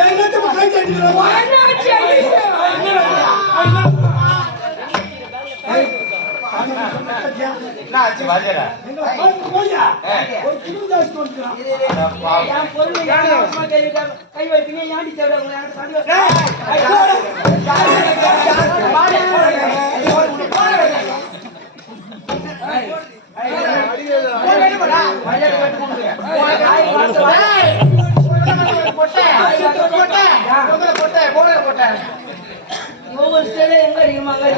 என்னத்த கை தட்டிக்கிறோம் என்னாச்சு ஐயோ? என்ன ஆச்சு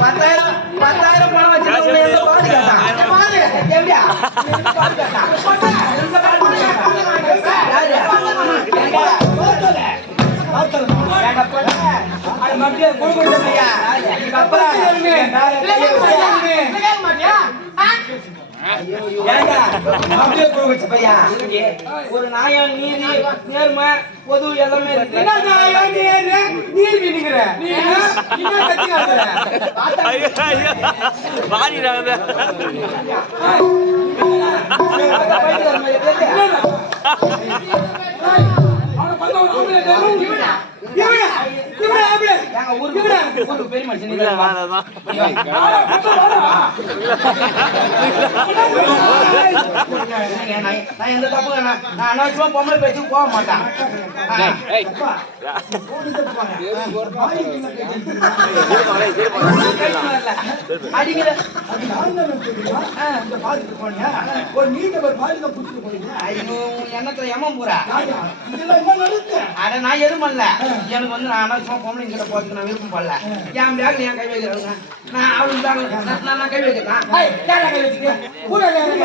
பத்தாயிரம் பத்தாயிரம் பணம் வச்சு உங்களை எந்த பாடு கேட்டான்? எப்படியா? பாடு கேட்டான். எந்த பாடு கேட்டான்? யாரு? எங்க பொண்ணு, அது மறுபடியும் குடும்பம் இல்லையா? எங்க அப்பா, என் மேல கையை வச்சா. ஏங்க, அப்படியே குடு வச்ச பையா. ஒரு நாயம் நீதி நேர்மை பொது எல்லாமே இருக்கு. பைத்தியக்கார மாதிரி தெரியல. எங்க ஊருக்கு ஊருக்கு பெரிய மனுஷன் நீங்க வா. என்னங்க, நான் நான் எந்த தப்பு நான் நான் அனாவசியமா பொம்பளை பேச்சுக்கு போக மாட்டேன். அடிக்கிற ஒரு நீண்ட ஒரு பாதி தான் எண்ணத்துல பூரா அட நான் எதுவும் பண்ணல. எனக்கு வந்து நான் அனாவசியமா பொம்பளை கிட்ட போறதுக்கு நான் விருப்பம் பண்ணல என் பேக்ல ஏன் கை வைக்கிறாங்க நான் அவளுக்கு தான் நான் நான் கை வைக்கிறேன் யாரா வச்சுக்க? இரு.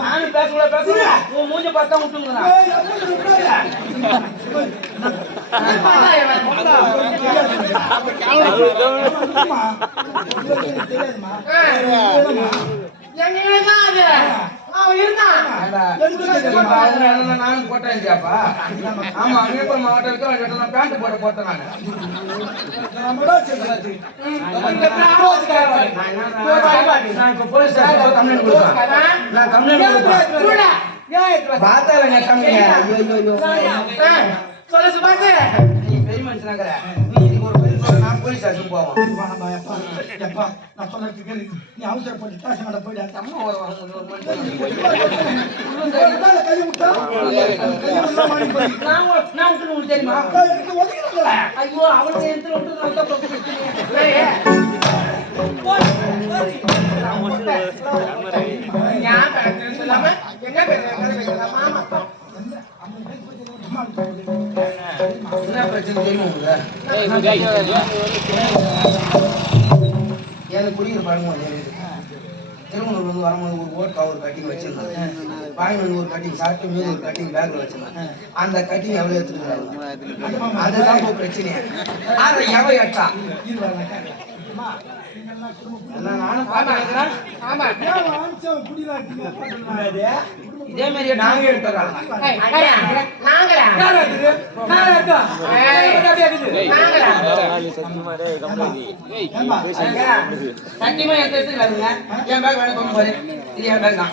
நானும் பேசல பேசல உன் மூஞ்ச பார்த்தா விட்டுங்க ஏய், எனக்கு தெரியாது. நானும் போட்டேன் இல்லையாப்பா? ஆமா விழுப்புரம் மாவட்டம் இருக்கிற பேண்ட் போட போட்டேன் நான். பார்த்தாலங்க கம்மியா சொல்லு சுபாஷ். பெரிய போலீஸ் ஸ்டேஷன் போவோம் வா, நம்ம எப்பா, எப்பா, நான் சொல்றது கேளு. நீ அவசரப்பட்டு போயிடு. அந்த அம்மா விட்டா. நான் விட்டு உங்களுக்கு தெரியுமா. ஐயோ அவளுக்கு எடுத்து விட்டு நான் என்ன பிரச்சனை தெரியுமா எனக்கு குடிக்கிற கிடையாது. திருவண்ணூர் வந்து வரும்போது ஒரு ஓட்கா ஒரு கட்டிங் வச்சிருந்தேன் பாய் வந்து ஒரு கட்டிங் சாப்பிட்டு மீது ஒரு கட்டிங் பேக்ல வச்சிருந்தேன் அந்த கட்டிங் எவ்வளவு எடுத்துக்கிறாங்க அதுதான் இப்போ பிரச்சனை அதை எவ எட்டா இதே மாதிரி நாங்க ஏம்மா, சத்தியமா என் பேக் வேணும் இது என் பேக் தான்.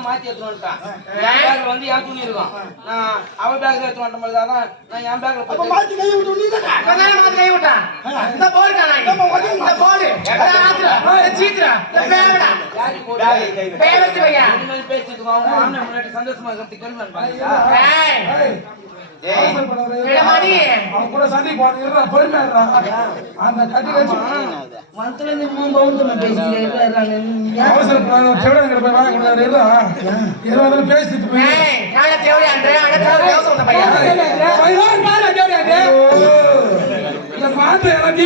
மாத்தி எடுத்துட்டான் என் பேக்ல வந்து என் துணி இருக்கும் நான் அவ பேக்ல எடுத்து வந்த மாதிரி தான் நான் என் சந்தோஷமா கூட சந்தி போறதுல பொறுமையா அந்த கட்டி வச்சு மனத்துல இருந்து பேசிட்டு போய். பார்த்து எல்லாம்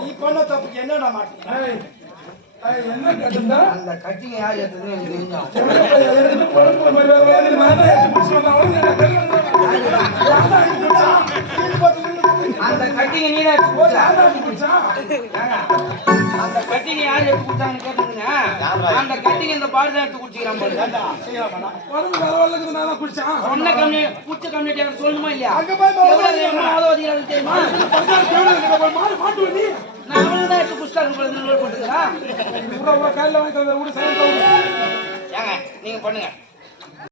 நீ பண்ண தப்புக்கு என்னடா மாட்டேன் என்ன கட்டுந்தா அந்த கட்டிங்க யார் ஏத்தது எனக்கு தெரிஞ்சோம் அந்த கட்டிங்க அந்த கட்டிங்க யார் எடுத்து கொடுத்தாங்க கேட்டு குடிச்சாங்க அந்த கட்டிங்க இந்த பாடு தான் எடுத்து குடிச்சுக்கிறான் பரவாயில்ல நான் குடிச்சேன். சொன்ன கம்மி குடிச்ச கம்யூனிட்டி சொல்லணுமா இல்லையா? தெரியுமா? நான் தான் எடுத்து குடிச்சாங்க நீங்க பண்ணுங்க.